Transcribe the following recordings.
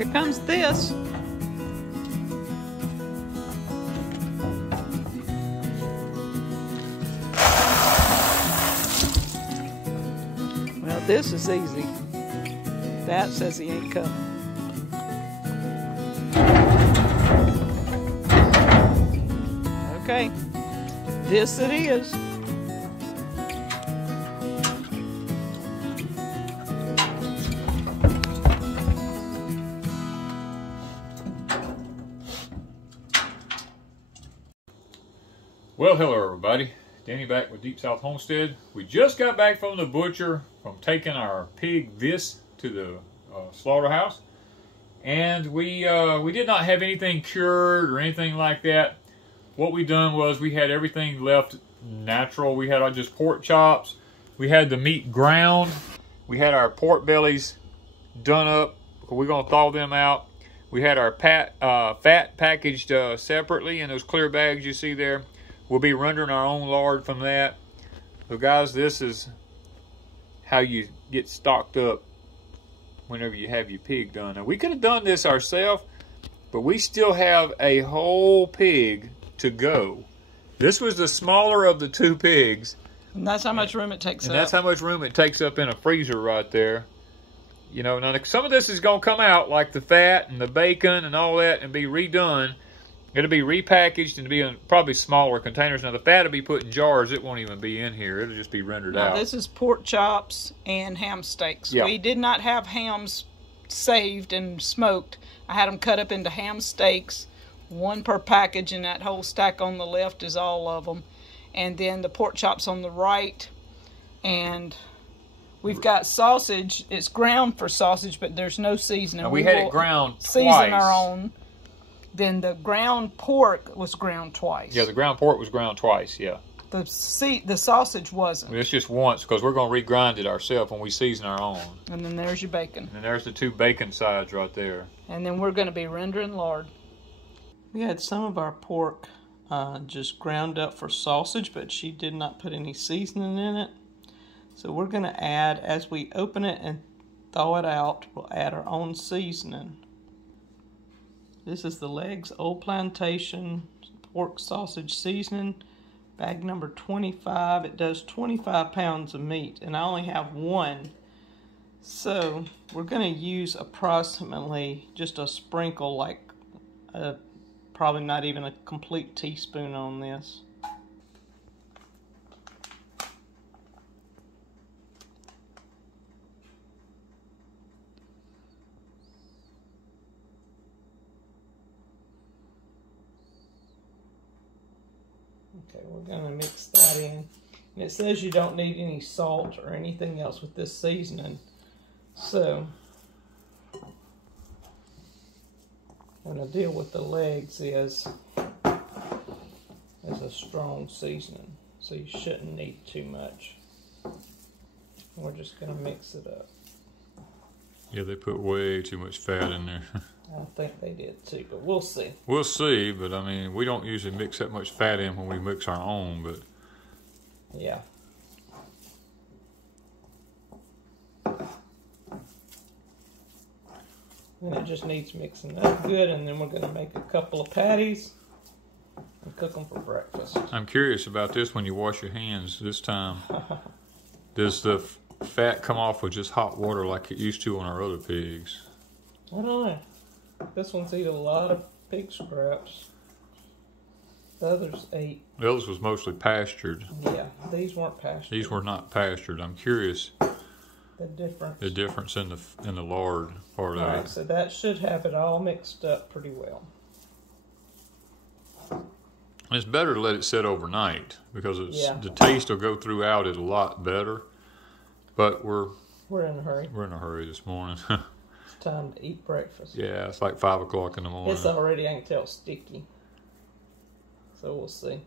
Here comes this. Well, this is easy. That says he ain't coming. Okay, this it is. Well, hello everybody. Danny back with Deep South Homestead. We just got back from the butcher from taking our pig to the slaughterhouse, and we did not have anything cured or anything like that. What we done was we had everything left natural. We had just pork chops. We had the meat ground. We had our pork bellies done up. We're gonna thaw them out. We had our fat packaged separately in those clear bags you see there. We'll be rendering our own lard from that. So guys, this is how you get stocked up whenever you have your pig done. Now we could have done this ourselves, but we still have a whole pig to go. This was the smaller of the two pigs. And that's how much room it takes up. And that's how much room it takes up in a freezer right there. You know, now some of this is going to come out, like the fat and the bacon and all that, and be redone. It'll be repackaged and be in probably smaller containers. Now the fat will be put in jars. It won't even be in here. It'll just be rendered out. This is pork chops and ham steaks. Yeah. We did not have hams saved and smoked. I had them cut up into ham steaks, one per package, and that whole stack on the left is all of them. And then the pork chops on the right. And we've got sausage. It's ground for sausage, but there's no seasoning. Now we had it ground twice. Season our own. Then the ground pork was ground twice. Yeah, the ground pork was ground twice, yeah. The sausage wasn't. It's just once, because we're going to regrind it ourselves when we season our own. And then there's your bacon. And there's the two bacon sides right there. And then we're going to be rendering lard. We had some of our pork just ground up for sausage, but she did not put any seasoning in it. So we're going to add, as we open it and thaw it out, we'll add our own seasoning. This is the Leggs Old Plantation pork sausage seasoning, bag number 25. It does 25 pounds of meat, and I only have one. So we're going to use approximately just a sprinkle, like probably not even a complete teaspoon on this. Okay, we're going to mix that in. And it says you don't need any salt or anything else with this seasoning. So, and the deal with the legs is a strong seasoning. So you shouldn't need too much. We're just going to mix it up. Yeah, they put way too much fat in there. I think they did too, but we'll see. We'll see, but I mean, we don't usually mix that much fat in when we mix our own, but... Yeah. And it just needs mixing up good, and then we're going to make a couple of patties and cook them for breakfast. I'm curious about this when you wash your hands this time. Does the fat come off with just hot water like it used to on our other pigs? I don't know. This one's eat a lot of pig scraps. The others ate. The others was mostly pastured. Yeah, these weren't pastured. These were not pastured. I'm curious the difference in the lard part of it. Alright, so that should have it all mixed up pretty well. It's better to let it sit overnight because the taste will go throughout it a lot better. But we're in a hurry. We're in a hurry this morning. It's time to eat breakfast. Yeah, it's like 5 o'clock in the morning. It's already, I can tell, sticky. So we'll see.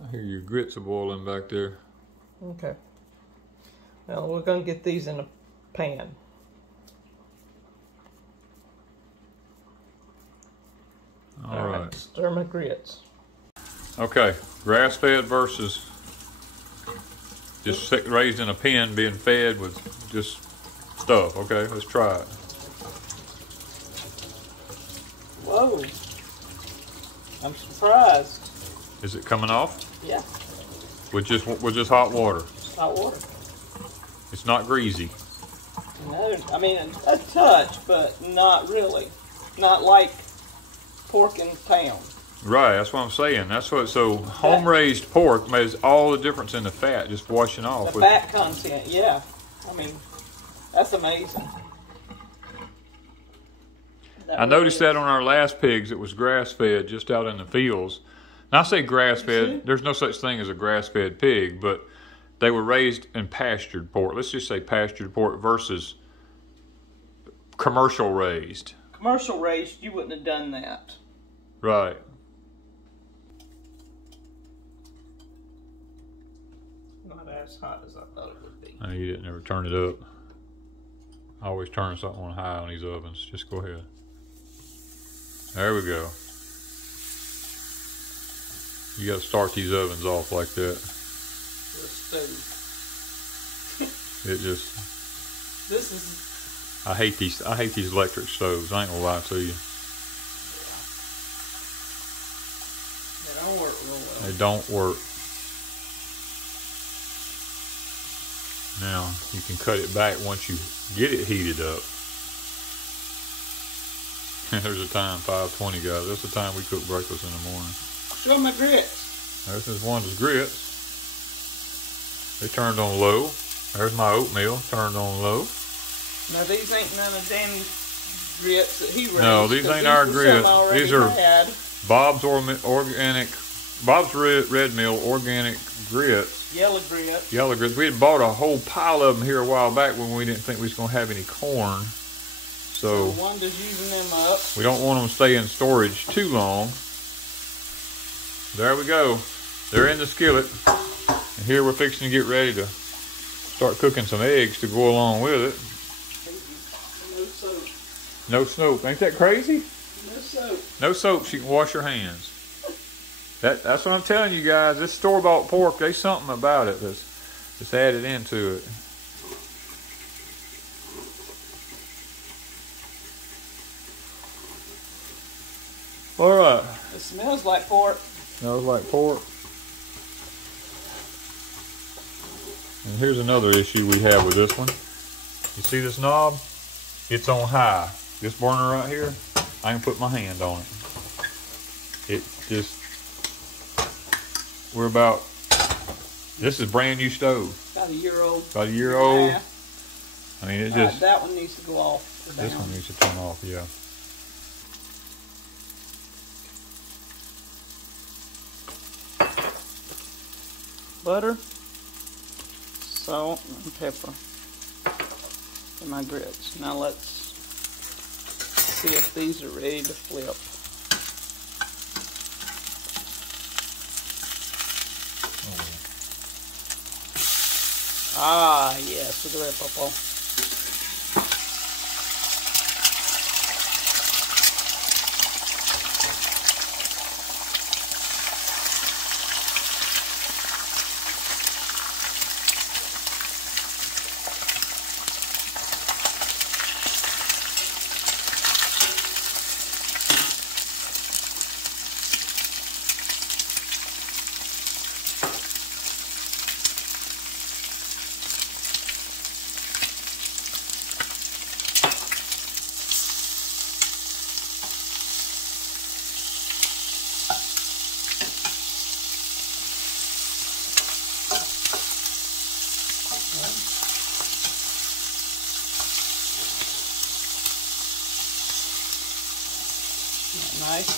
I hear your grits are boiling back there. Okay. Now we're going to get these in a pan. All right. Stir my grits. Okay, grass-fed versus just raised in a pen, being fed with just stuff. Okay, let's try it. Whoa. I'm surprised. Is it coming off? Yeah. With just hot water? Hot water. It's not greasy. No, I mean, a touch, but not really. Not like pork in town. Right, that's what I'm saying. That's what. So home-raised pork makes all the difference in the fat, just washing off. The fat content, yeah. I mean, that's amazing. I noticed that on our last pigs, it was grass-fed, just out in the fields. And I say grass-fed. There's no such thing as a grass-fed pig, but they were raised in pastured pork. Let's just say pastured pork versus commercial raised. Commercial raised, you wouldn't have done that. Right. Not as hot as I thought it would be. No, you didn't ever turn it up. I always turn something on high on these ovens. Just go ahead. There we go. You got to start these ovens off like that. It just. This is. I hate these electric stoves. I ain't gonna lie to you. They don't work real well. They don't work. Now you can cut it back once you get it heated up. There's a time, 5:20, guys. That's the time we cook breakfast in the morning. Show my grits. There's this Wanda's grits. They turned on low. There's my oatmeal, turned on low. Now these ain't none of Danny's grits that he raised. No, these ain't our grits. These are Bob's Red Mill organic grits. Yellow grits. Yellow grits. We had bought a whole pile of them here a while back when we didn't think we was gonna have any corn. So Wanda's using them up. We don't want them to stay in storage too long. There we go. They're in the skillet. And here we're fixing to get ready to start cooking some eggs to go along with it. No soap. No soap. Ain't that crazy? No soap. No soap so you can wash your hands. That's what I'm telling you guys. This store-bought pork, there's something about it that's added into it. All right. It smells like pork. Smells like pork. And here's another issue we have with this one. You see this knob? It's on high. This burner right here, I can put my hand on it. It just, this is brand new stove. About a year old. About a year old. Yeah. I mean, it just. That one needs to go off. This one needs to turn off, yeah. Butter, salt, and pepper in my grits. Now let's see if these are ready to flip. Oh. Ah, yes, look at that, Papa. Nice.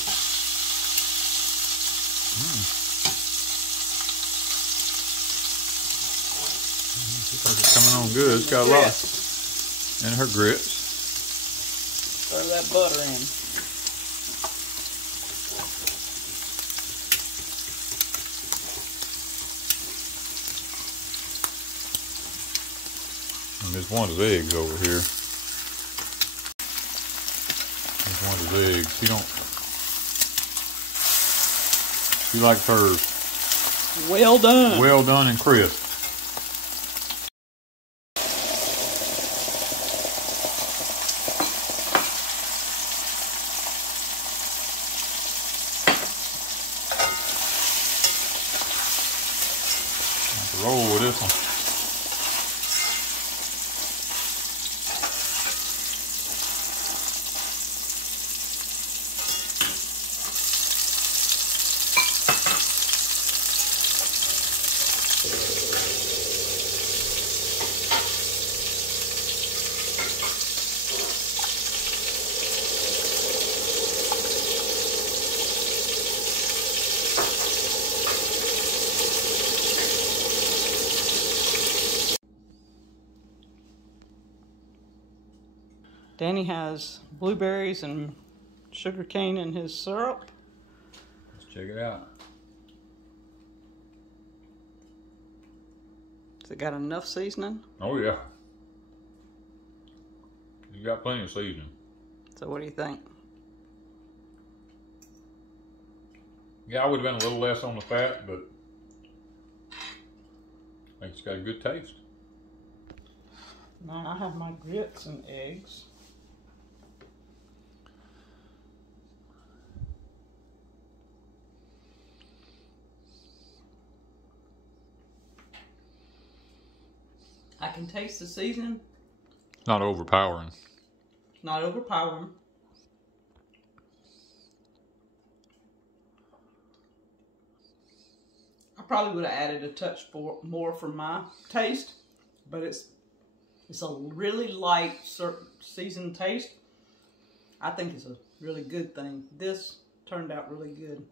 Looks like it's coming on good. It's got a lot in her grits. Throw that butter in. And there's Wanda's eggs over here. There's Wanda's eggs. You don't. She likes hers well done. well done and crisp. Roll with this one. Danny has blueberries and sugar cane in his syrup. Let's check it out. Has it got enough seasoning? Oh yeah. You got plenty of seasoning. So what do you think? Yeah, I would have been a little less on the fat, but I think it's got a good taste. Now I have my grits and eggs. I can taste the seasoning. Not overpowering. Not overpowering. I probably would have added a touch more for my taste, but it's a really light seasoned taste. I think it's a really good thing. This turned out really good.